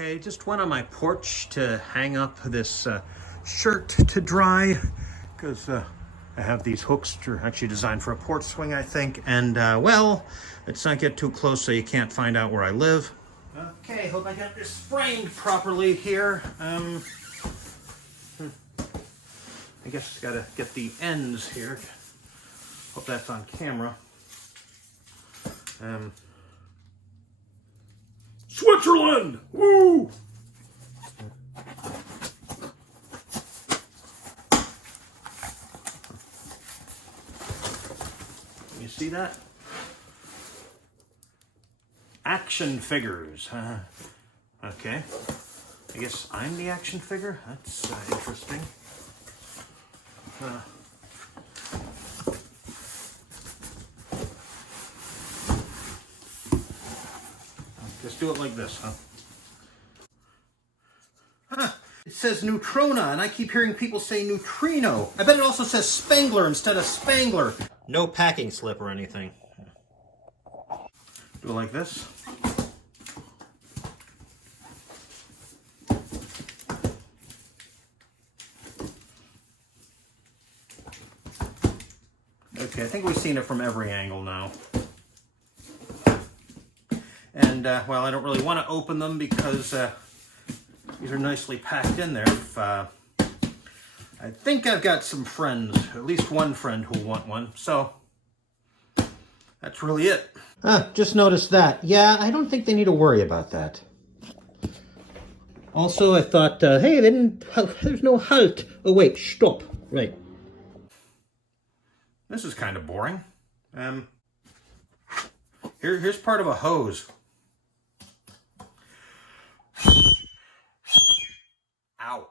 Okay, just went on my porch to hang up this shirt to dry because I have these hooks that are actually designed for a porch swing, I think. And well, let's not get too close so you can't find out where I live. Okay, hope I got this framed properly here. I guess gotta get the ends here. Hope that's on camera. Switzerland! Woo! You see that? Action figures. Okay. I guess I'm the action figure. That's interesting. Just do it like this, huh? It says neutrona, and I keep hearing people say neutrino. I bet it also says Spengler instead of Spangler. No packing slip or anything. Do it like this. Okay, I think we've seen it from every angle now. And, well, I don't really want to open them because these are nicely packed in there. I think I've got some friends, at least one friend who'll want one, so that's really it. Just noticed that. Yeah, I don't think they need to worry about that. Also, I thought, hey, there's no halt. Oh, wait, stop. Right. This is kind of boring. Here's part of a hose. Ow.